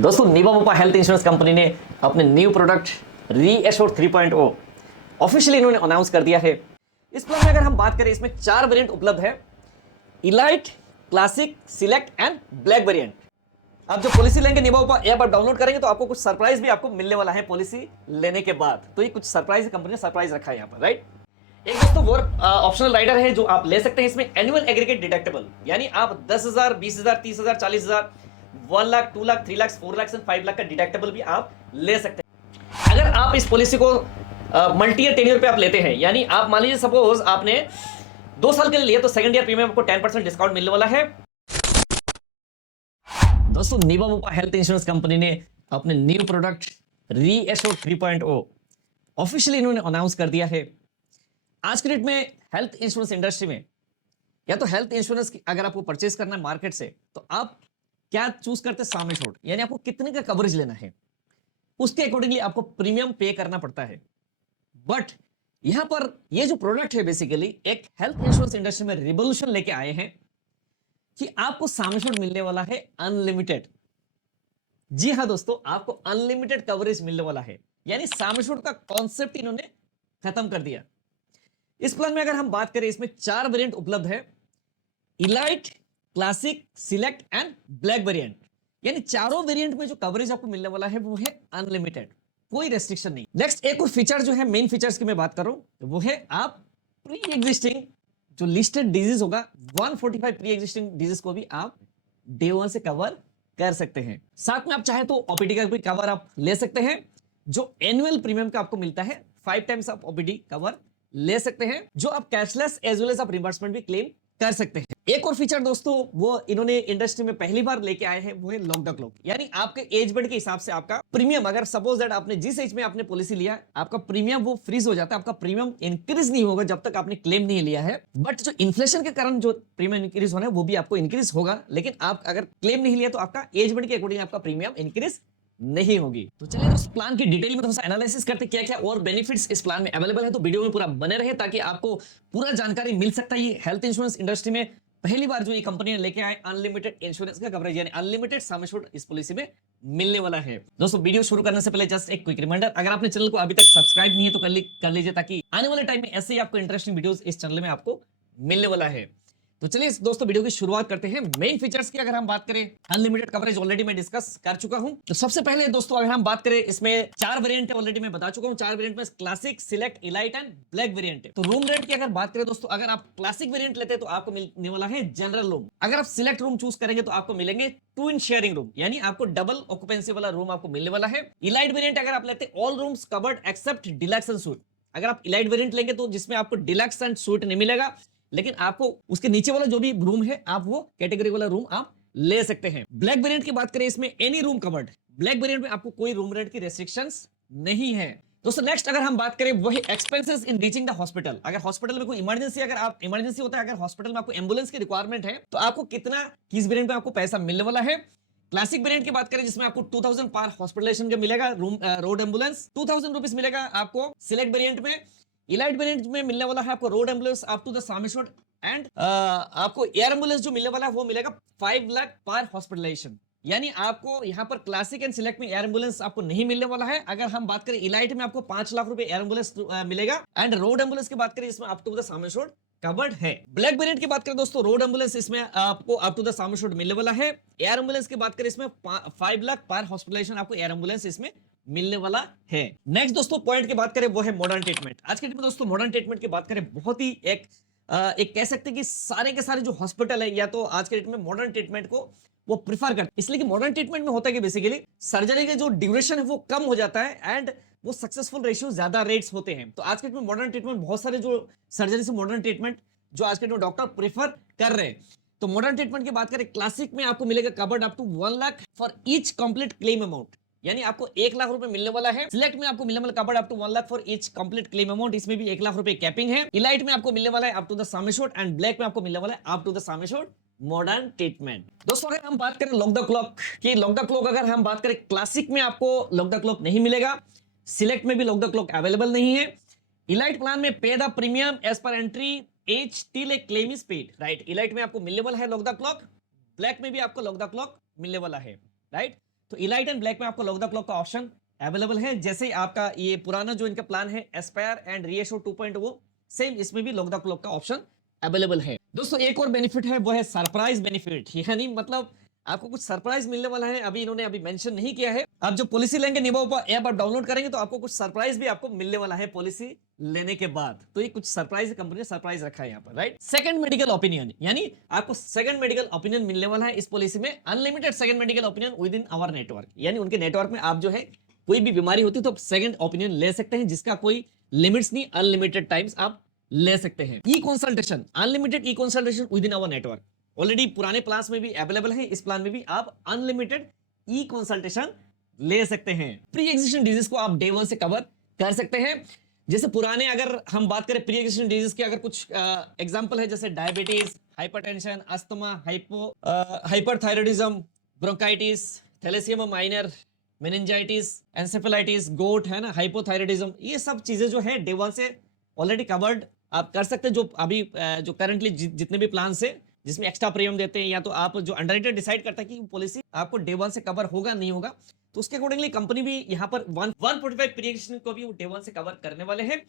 दोस्तों नीवा Mopa health insurance company ने अपने न्यू प्रोडक्ट रीएश्योर 3.0 ऑफिशियली इन्होंने अनाउंस कर दिया है। इस प्लान में अगर हम बात करें, इसमें 4 वेरिएंट उपलब्ध है, elite, classic, select and black variant. आप जो पॉलिसी लेंगे नीवा मोपा ऐप आप डाउनलोड करेंगे तो आपको कुछ सरप्राइज भी आपको मिलने वाला है पॉलिसी लेने के बाद। तो ये कुछ सरप्राइज कंपनी ने सरप्राइज रखा है यहाँ पर, राइट। एक दोस्तों वो ऑप्शनल राइडर है जो आप ले सकते हैं। इसमें एनुअल एग्रीगेट डिडक्टेबल, यानी आप 10,000, 20,000, 30,000, 40,000, 1 लाख, 2 लाख, 3 लाख, 4 लाख एंड 5 लाख का डिडक्टेबल भी आप ले सकते हैं। अगर आप इस पॉलिसी को मल्टी ईयर टेन्योर पे आप लेते हैं, यानी आप मान लीजिए सपोज आपने 2 साल के लिए लिया तो सेकंड ईयर प्रीमियम आपको 10% डिस्काउंट मिलने वाला है। दोस्तों नीवा मोपा हेल्थ इंश्योरेंस कंपनी ने अपने न्यू प्रोडक्ट रीएश्योर 3.0 ऑफिशियली इन्होंने अनाउंस कर दिया है। आज के डेट में हेल्थ इंश्योरेंस इंडस्ट्री में या तो हेल्थ इंश्योरेंस अगर आपको परचेज करना है मार्केट से तो आप क्या चूज करते हैं, सम एश्योर्ड, यानी आपको कितने का कवरेज लेना है उसके अकॉर्डिंगली आपको प्रीमियम पे करना पड़ता है। बट यहां पर ये जो प्रोडक्ट है बेसिकली एक हेल्थ इंश्योरेंस इंडस्ट्री में रिवोल्यूशन लेके आए हैं कि आपको सम एश्योर्ड मिलने वाला है अनलिमिटेड। जी हां दोस्तों, आपको अनलिमिटेड कवरेज मिलने वाला है, यानी सम एश्योर्ड का कॉन्सेप्ट इन्होंने खत्म कर दिया। इस प्लान में अगर हम बात करें, इसमें 4 वेरिएंट उपलब्ध है, elite, classic, select and black variant. यानी चारों वेरिएंट में जो कवरेज आपको मिलने वाला है वो है अनलिमिटेड, कोई रेस्ट्रिक्शन नहीं। नेक्स्ट एक और फीचर जो है, मेन फीचर्स की मैं बात करूं तो वो है आप प्री एग्जिस्टिंग जो लिस्टेड डिजीज होगा 145 प्री एग्जिस्टिंग डिजीज को भी आप डे 1 से कवर कर सकते हैं। साथ में आप चाहे तो ओपीडी का भी कवर आप ले सकते हैं, जो एनुअल प्रीमियम का आपको मिलता है 5 टाइम्स आप ओपीडी कवर ले सकते हैं, जो आप कैशलेस एज वेल एज आप रिइंबर्समेंट भी क्लेम कर सकते हैं। एक और फीचर दोस्तों वो इन्होंने इंडस्ट्री में पहली बार लेके आए हैं, वो है लॉक द क्लॉक, यानी आपके एज बैंड के हिसाब से आपका प्रीमियम, अगर सपोज दैट आपने जिस एज में आपने पॉलिसी लिया आपका प्रीमियम वो फ्रीज हो जाता है, आपका प्रीमियम इंक्रीज नहीं होगा जब तक आपने क्लेम नहीं लिया है। बट जो इन्फ्लेशन के कारण जो प्रीमियम इंक्रीज होना है वो भी आपको इंक्रीज होगा, लेकिन आप अगर क्लेम नहीं लिया तो आपका एज बैंड के अकॉर्डिंग आपका प्रीमियम इंक्रीज नहीं होगी। तो चलिए इस प्लान की डिटेल में थोड़ा सा एनालिसिस करते क्या क्या और बेनिफिट्स इस प्लान में अवेलेबल है। तो वीडियो में पूरा बने रहे ताकि आपको पूरा जानकारी मिल सकता है। ये हेल्थ इंश्योरेंस इंडस्ट्री में पहली बार जो ये कंपनी ने लेके आए अनलिमिटेड इंश्योरेंस का कवरेज, यानी अनलिमिटेड सम एश्योर्ड इस पॉलिसी में मिलने वाला है। दोस्तों वीडियो शुरू करने से पहले जस्ट एक क्विक रिमाइंडर, अगर आपने चैनल को अभी तक सब्सक्राइब नहीं है तो कर लीजिए ताकि आने वाले टाइम में ऐसे ही आपको इंटरेस्टिंग वीडियोस इस चैनल में आपको मिलने वाला है। तो चलिए दोस्तों वीडियो की शुरुआत करते हैं। मेन फीचर्स की अगर हम बात करें, अनलिमिटेड कवरेज ऑलरेडी मैं डिस्कस कर चुका हूं। तो सबसे पहले दोस्तों अगर हम बात करें, इसमें 4 वेरिएंट है, ऑलरेडी मैं बता चुका हूं। 4 वेरिएंट में classic, select, elite and black variant है। तो रूम रेंट की अगर बात करें दोस्तों, अगर आप क्लासिक वेरिएंट लेते हैं तो आपको मिलने वाला है जनरल रूम। अगर आप सिलेक्ट रूम चूज करेंगे तो आपको मिलेंगे 2 इन शेयरिंग रूम, यानी आपको डबल ऑक्यूपेंसी वाला रूम आपको मिलने वाला है। इलाइट वेरिएंट अगर आप लेते हैं, all rooms covered except deluxe and suite. अगर आप इलाइट वेरिएंट लेंगे तो जिसमें आपको डिलक्स एंड सूट नहीं मिलेगा, लेकिन आपको उसके नीचे वाला जो भी रूम है आप वो कैटेगरी वाला रूम आप ले सकते हैं। ब्लैक वेरिएंट की बात करें, इसमें any room covered. Black variant में आपको कोई रूम रेंट की रेस्ट्रिक्शंस नहीं है। दोस्तों नेक्स्ट अगर हम बात करें वो है expenses in reaching the hospital. अगर हॉस्पिटल में कोई इमरजेंसी, अगर आप इमरजेंसी होता है, अगर हॉस्पिटल में आपको एम्बुलेंस की रिक्वायरमेंट है तो आपको कितना किस वेरिएंट में आपको पैसा मिलने वाला है। क्लासिक वेरिएंट की बात करें जिसमें आपको 2000 पर हॉस्पिटलाइजेशन का मिलेगा, रूम रोड एम्बुलेंस 2000 रुपीज मिलेगा आपको। सिलेक्ट वेरिएंट में, इलाइट वेरिएंट में मिलने वाला है आपको road ambulance up to the sum assured and आपको एयर एम्बुलेंस जो मिलने वाला है वो मिलेगा 5 लाख पर हॉस्पिटलाइजेशन। यानी आपको यहां पर क्लासिक एंड सिलेक्ट में एयर एम्बुलेंस आपको नहीं मिलने वाला है। अगर हम बात करें इलाइट में आपको 5 लाख रुपए एयर एम्बुलेंस मिलेगा एंड रोड एम्बुलेंस की बात करें इसमें up to the sum assured covered है। ब्लैक वेरिएंट की बात करें दोस्तों, रोड एम्बुलेंस इसमें आपको up to the sum assured मिलने वाला है। एयर एम्बुलेंस की बात करें इसमें 5 लाख पर हॉस्पिटलाइजेशन आपको एयर एम्बुलेंस इसमें मिलने वाला है। नेक्स्ट दोस्तों पॉइंट की बात करें वो है मॉडर्न ट्रीटमेंट। आज के डेट में दोस्तों मॉडर्न ट्रीटमेंट की बात करें, बहुत ही एक कह सकते हैं कि सारे के सारे जो हॉस्पिटल है या तो आज के डेट में मॉडर्न ट्रीटमेंट को वो प्रिफर करते हैं, इसलिए कि मॉडर्न ट्रीटमेंट में होता है कि बेसिकली सर्जरी का जो ड्यूरेशन है वो कम हो जाता है एंड वो सक्सेसफुल रेशियो ज्यादा रेट्स होते हैं। तो आज के डेट में मॉडर्न ट्रीटमेंट, बहुत सारे जो सर्जरी से मॉडर्न ट्रीटमेंट जो आज के डेट में डॉक्टर प्रेफर कर रहे हैं। तो मॉडर्न ट्रीटमेंट की बात करें, क्लासिक में आपको मिलेगा covered up to 1 lakh for each complete claim amount, यानी आपको 1 लाख रुपए मिलने वाला है। सिलेक्ट में आपको मिलने वाला covered up to 1 lakh for each complete claim amount, इसमें भी 1 लाख रुपए कैपिंग है। इलाइट में आपको मिलने वाला है up to the sum assured and black में आपको मिलने वाला है up to the sum assured modern treatment. दोस्तों अगर हम बात करें लॉक द क्लॉक की, लॉक द क्लॉक अगर हम बात करें, क्लासिक में आपको लॉक द क्लॉक नहीं मिलेगा, सिलेक्ट में भी लॉक द क्लॉक अवेलेबल नहीं है। इलाइट प्लान में pay the premium as per entry age till a claim is paid, right. Elite में आपको मिलने वाला है लॉक द क्लॉक, ब्लैक में भी आपको लॉक द क्लॉक मिलने वाला है, राइट। तो इलाइट एंड ब्लैक में आपको लॉक द क्लॉक का ऑप्शन अवेलेबल है। जैसे ही आपका ये पुराना जो इनका प्लान है एस्पायर एंड रीएशो 2.0, सेम इसमें भी लॉक द क्लॉक का ऑप्शन अवेलेबल है। दोस्तों एक और बेनिफिट है, वो है सरप्राइज बेनिफिट, यानी मतलब आपको कुछ सरप्राइज मिलने वाला है, अभी इन्होंने अभी मेंशन नहीं किया है। आप जो पॉलिसी लेंगे निबो ऐप आप डाउनलोड करेंगे तो आपको कुछ सरप्राइज भी आपको मिलने वाला है पॉलिसी लेने के बाद। तो ये कुछ सरप्राइज, कंपनी ने सरप्राइज रखा है यहाँ पर, राइट। सेकंड मेडिकल ओपिनियन, यानी आपको सेकंड मेडिकल ओपिनियन मिलने वाला है इस पॉलिसी में। Unlimited second medical opinion within our network, यानी उनके नेटवर्क में आप जो है कोई भी बीमारी होती है तो सेकंड ओपिनियन ले सकते हैं, जिसका कोई लिमिट्स नहीं, अनलिमिटेड टाइम्स आप ले सकते हैं। E consultation, unlimited e consultation within our network already पुराने प्लान में भी अवेलेबल है, इस प्लान में भी आप अनलिमिटेड ई कंसल्टेशन ले सकते हैं। प्री एग्जिस्टिंग डिजीज को आप डे 1 से कवर कर सकते हैं। जैसे पुराने अगर हम बात करें प्री एग्जिस्टिंग डिजीज के, अगर कुछ एग्जांपल है जैसे diabetes, hypertension, asthma, hyperthyroidism, bronchitis, thalassaemia minor, meningitis, encephalitis, gout है ना, हाइपोथायराइडिज्म, ये सब चीजें जो है डे 1 से ऑलरेडी कवर्ड आप कर सकते हैं। जो अभी जो करंटली जितने भी प्लान से जिसमें एक्स्ट्रा प्रीमियम देते हैं, या तो आप जो अंडरराइटर डिसाइड करता है कि पॉलिसी आपको डे 1 से कवर होगा नहीं होगा, तो उसके अकॉर्डिंगली कंपनी भी यहाँ पर 145 प्री एग्जिस्टिंग को भी डे 1 से कवर करने वाले हैं।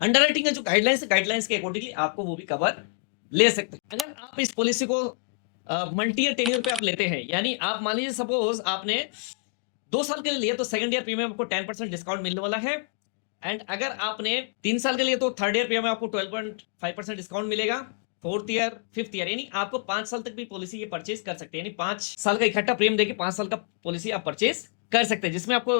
अंडरराइटिंग का जो गाइडलाइंस के अकॉर्डिंगली आपको वो भी कवर ले सकते हैं। अगर आप इस पॉलिसी को मल्टी ईयर टेन्योर पे आप लेते हैं, यानी आप मान लीजिए सपोज आपने 2 साल के लिए लिया तो सेकंड ईयर प्रीमियम आपको 10% डिस्काउंट मिलने वाला है। एंड अगर आपने 3 साल के लिए तो थर्ड ईयर प्रीमियम आपको 12.5% डिस्काउंट मिलेगा। फोर्थ ईयर, फिफ्थ ईयर, यानी आपको 5 साल तक भी पॉलिसी ये परचेज कर सकते हैं, यानी 5 साल का इकट्ठा प्रीमियम देके 5 साल का पॉलिसी आप परचेज कर सकते हैं, जिसमें आपको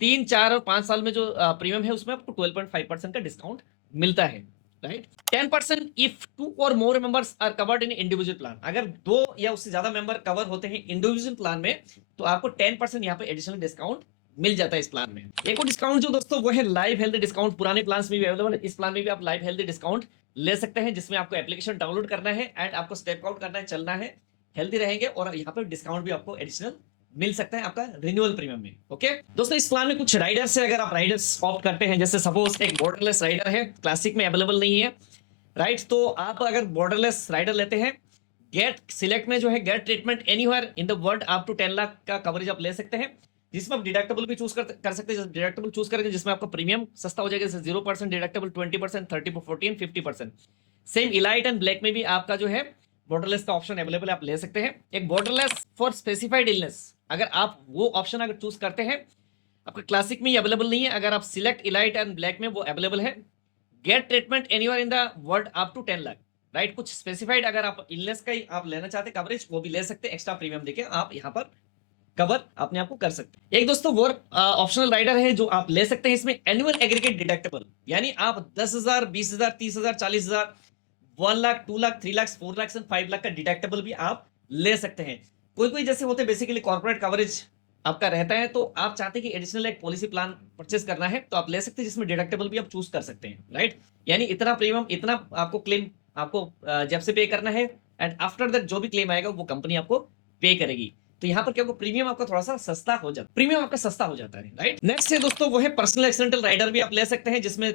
3, 4 और 5 साल में जो प्रीमियम है उसमें आपको 12.5% का डिस्काउंट मिलता है, right. 10% if 2 or more members are covered in individual plan, अगर 2 या उससे ज्यादा मेंबर कवर होते हैं इंडिविजुअल प्लान में तो आपको 10% यहाँ पे एडिशनल डिस्काउंट मिल जाता है इस प्लान में। एक और डिस्काउंट जो दोस्तों वो है लाइव हेल्थ डिस्काउंट, पुराने प्लान में भी अवेलेबल है, इस प्लान में भी आप लाइव हेल्थ डिस्काउंट ले सकते हैं, जिसमें आपको एप्लीकेशन डाउनलोड करना है एंड आपको स्टेप आउट करना है, चलना है, हेल्दी रहेंगे और यहाँ पर डिस्काउंट भी आपको एडिशनल मिल सकता है आपका रिन्यूअल प्रीमियम में। ओके दोस्तों, इस प्लान में कुछ राइडर्स है, अगर आप राइडर्स ऑप्ट करते हैं, जैसे सपोज एक बॉर्डरलेस राइडर है, क्लासिक में अवेलेबल नहीं है, राइट। तो आप अगर बॉर्डरलेस राइडर लेते हैं, गेट सिलेक्ट में जो है get treatment anywhere in the world up to 10 lakh का कवरेज आप ले सकते हैं, जिसमें आप डिडक्टेबल भी चूज कर सकते हैं। डिडक्टेबल चूज करेंगे जिसमें आपका प्रीमियम सस्ता हो जाएगा, जैसे 0% deductible, 20%, 30, 40, 50%। Same elite and black में भी आपका जो है बॉर्डरलेस का ऑप्शन अवेलेबल है, आप ले सकते हैं। एक बॉर्डरलेस फॉर स्पेसिफाइड इलनेस, अगर आप वो ऑप्शन अगर चूज करते हैं, आपका क्लासिक में ये अवेलेबल नहीं है, अगर आप सिलेक्ट इलाइट एंड ब्लैक में वो अवेलेबल है। Get treatment anywhere in the world up to 10 lakh, right. कुछ स्पेसिफाइड अगर आप इलनेस का ही आप लेना चाहते हैं कवरेज, वो भी ले सकते हैं, एक्स्ट्रा प्रीमियम देके आप यहाँ पर कवर अपने आप को कर सकते हैं। एक दोस्तों वो ऑप्शनल राइडर है जो आप ले सकते हैं, इसमें एनुअल एग्रीगेट डिडक्टेबल, यानी आप 10,000, 20,000, 30,000, 40,000, 1 लाख, 2 लाख, 3 लाख, 4 लाख एंड 5 लाख का डिडक्टेबल भी आप ले सकते हैं। कोई कोई जैसे होते हैं बेसिकली कॉर्पोरेट कवरेज आपका रहता है, तो आप चाहते हैं कि एडिशनल एक पॉलिसी प्लान परचेज करना है तो आप ले सकते हैं, जिसमें डिडक्टेबल भी आप चूज कर सकते हैं, राइट। यानी इतना प्रीमियम, इतना आपको क्लेम आपको जब से पे करना है एंड आफ्टर दैट जो भी क्लेम आएगा वो कंपनी आपको पे करेगी। तो यहाँ पर क्या होगा, प्रीमियम आपका थोड़ा सा सस्ता हो जाता है, प्रीमियम आपका सस्ता हो जाता है, राइट। नेक्स्ट है दोस्तों वो है पर्सनल एक्सीडेंटल राइडर भी आप ले सकते हैं, जिसमें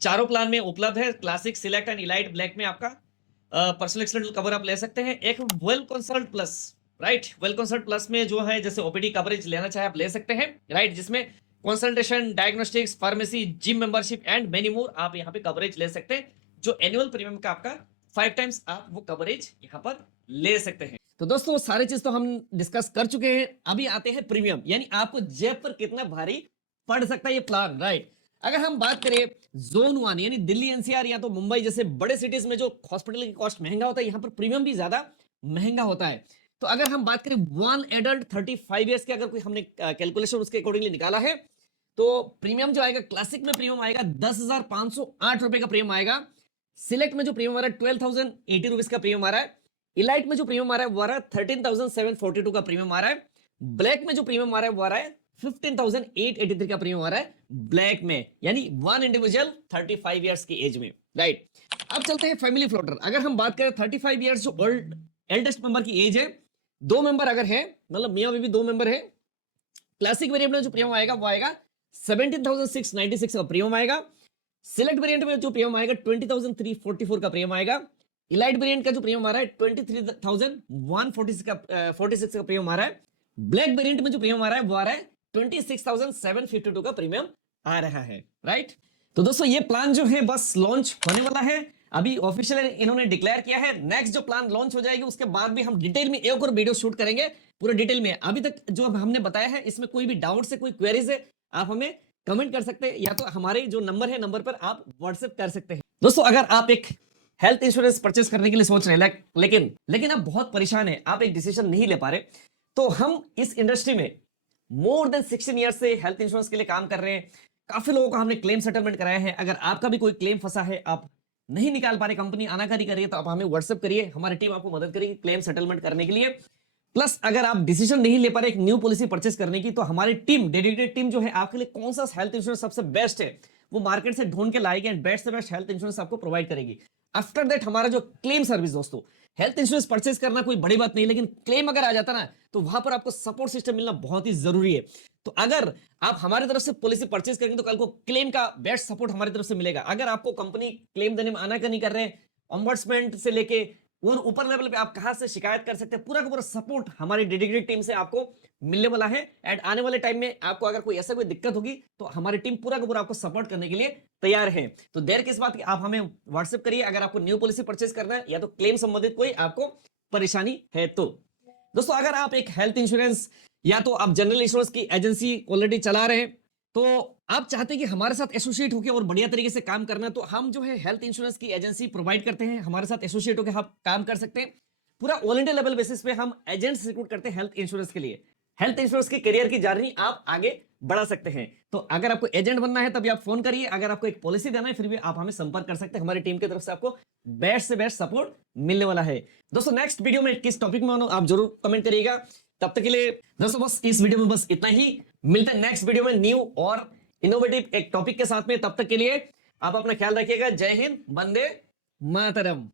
चारों प्लान में उपलब्ध है। Classic, select and elite black में आपका पर्सनल एक्सीडेंटल कवर आप ले सकते हैं। एक well consult plus, right, well consult plus में जो है जैसे ओपीडी कवरेज लेना चाहे आप ले सकते हैं, राइट, जिसमें consultation, diagnostics, pharmacy, gym membership and many more आप यहाँ पे कवरेज ले सकते हैं, जो एनुअल प्रीमियम का आपका 5 टाइम्स आप वो कवरेज यहाँ पर ले सकते हैं। तो दोस्तों सारी चीज तो हम डिस्कस कर चुके हैं, अभी आते हैं प्रीमियम, यानी आपको जेब पर कितना भारी पड़ सकता है ये प्लान, राइट। अगर हम बात करें जोन 1 यानी दिल्ली, एनसीआर या तो मुंबई जैसे बड़े सिटीज में जो हॉस्पिटल की कॉस्ट महंगा होता है, यहाँ पर प्रीमियम भी ज्यादा महंगा होता है। तो अगर हम बात करें 1 एडल्ट 35 ईयर्स के, अगर कोई हमने कैलकुलेशन उसके अकॉर्डिंगली निकाला है, तो प्रीमियम जो आएगा, क्लासिक में प्रीमियम आएगा 10,508 रुपए का प्रीमियम आएगा। सिलेक्ट में जो प्रीमियम आ रहा है 12,080 रुपीज का प्रीमियम आ रहा है। इलाइट में जो प्रीमियम आ रहा है वो आ रहा है 13,742 का प्रीमियम आ रहा है। ब्लैक में जो प्रीमियम आ रहा है वो आ रहा है 15,883 का प्रीमियम आ रहा है ब्लैक में, यानी 1 इंडिविजुअल 35 इयर्स की एज में, राइट। अब चलते हैं फैमिली फ्लोटर। अगर हम बात करें 35 इयर्स जो एल्डेस्ट मेंबर की एज है, 2 मेंबर अगर है, मतलब मियां बीवी 2 मेंबर है, क्लासिक वेरिएंट में जो प्रीमियम आएगा वो आएगा 17,696 का प्रीमियम आएगा। सिलेक्ट वेरिएंट में जो प्रीमियम आएगा 20,344 का प्रीमियम आएगा। इलाइट वेरिएंट का जो प्रीमियम आ रहा है 23,146 का 46 का प्रीमियम आ रहा है। ब्लैक वेरिएंट में जो प्रीमियम आ रहा है वो आ रहा है 26,752 का प्रीमियम आ रहा है, राइट। तो दोस्तों ये प्लान जो है बस लॉन्च होने वाला है, अभी ऑफिशियल इन्होंने डिक्लेयर किया है। नेक्स्ट जो प्लान लॉन्च हो जाएगी उसके बाद भी हम डिटेल में एक और वीडियो शूट करेंगे पूरे डिटेल में। अभी तक जो हमने बताया है इसमें कोई भी डाउट है, कोई क्वेरीज है, आप हमें कमेंट कर सकते हैं या तो हमारे जो नंबर है नंबर पर आप व्हाट्सएप कर सकते हैं। दोस्तों अगर आप एक हेल्थ इंश्योरेंस परचेस करने के लिए सोच रहे हैं लेकिन आप बहुत परेशान हैं, आप एक डिसीजन नहीं ले पा रहे, तो हम इस इंडस्ट्री में मोर देन 16 ईयर से हेल्थ इंश्योरेंस के लिए काम कर रहे हैं। काफी लोगों को हमने क्लेम सेटलमेंट कराया है। अगर आपका भी कोई क्लेम फंसा है, आप नहीं निकाल पा रहे, कंपनी आनाकानी कर रही है, तो आप हमें व्हाट्सएप करिए, हमारी टीम आपको मदद करेगी क्लेम सेटलमेंट करने के लिए। प्लस अगर आप डिसीजन नहीं ले पा रहे एक न्यू पॉलिसी परचेस करने की, तो हमारी टीम, डेडिकेटेड टीम जो है आपके लिए कौन सा हेल्थ इंश्योरेंस सबसे बेस्ट है वो मार्केट से ढूंढ के लाएगी एंड बेस्ट से बेस्ट हेल्थ इंश्योरेंस आपको प्रोवाइड करेगी। आफ्टर दैट हमारा जो क्लेम सर्विस, दोस्तों हेल्थ इंश्योरेंस परचेस करना कोई बड़ी बात नहीं, लेकिन क्लेम अगर आ जाता ना तो वहां पर आपको सपोर्ट सिस्टम मिलना बहुत ही जरूरी है। तो अगर आप हमारी तरफ से पॉलिसी परचेस करेंगे तो कल को क्लेम का बेस्ट सपोर्ट हमारी तरफ से मिलेगा। अगर आपको कंपनी क्लेम देने में आनाकानी कर रहे हैं, ऑम्बड्समेंट से लेके और ऊपर लेवल पे आप कहां से शिकायत कर सकते हैं, पूरा का पूरा सपोर्ट हमारी डेडिकेटेड टीम से आपको मिलने वाला है। एंड आने वाले टाइम में आपको अगर कोई ऐसा कोई दिक्कत होगी तो हमारी टीम पूरा का पूरा आपको सपोर्ट करने के लिए तैयार है। तो देर किस बात की, आप हमें व्हाट्सएप करिए अगर आपको न्यू पॉलिसी परचेस करना है या तो क्लेम संबंधित कोई आपको परेशानी है तो। दोस्तों अगर आप एक हेल्थ इंश्योरेंस या तो आप जनरल इंश्योरेंस की एजेंसी ऑलरेडी चला रहे हैं, तो आप चाहते हैं कि हमारे साथ एसोसिएट होकर और बढ़िया तरीके से काम करना, तो हम जो है हेल्थ इंश्योरेंस की एजेंसी प्रोवाइड करते हैं। हमारे साथ एसोसिएट होकर आप काम कर सकते हैं। पूरा ऑल इंडिया लेवल बेसिस पे हम एजेंट्स रिक्रूट करते हैं हेल्थ इंश्योरेंस के लिए। हेल्थ इंश्योरेंस के करियर की जर्नी आप आगे बढ़ा सकते हैं। तो अगर आपको एजेंट बनना है तभी आप फोन करिए, अगर आपको एक पॉलिसी देना है फिर भी आप हमें संपर्क कर सकते हैं। हमारी टीम की तरफ से आपको बेस्ट से बेस्ट सपोर्ट मिलने वाला है। दोस्तों नेक्स्ट वीडियो में किस टॉपिक में आप जरूर कमेंट करिएगा। तब तक के लिए दोस्तों बस इस वीडियो में बस इतना ही। मिलते हैं नेक्स्ट वीडियो में न्यू और इनोवेटिव एक टॉपिक के साथ में। तब तक के लिए आप अपना ख्याल रखिएगा। जय हिंद, वंदे मातरम।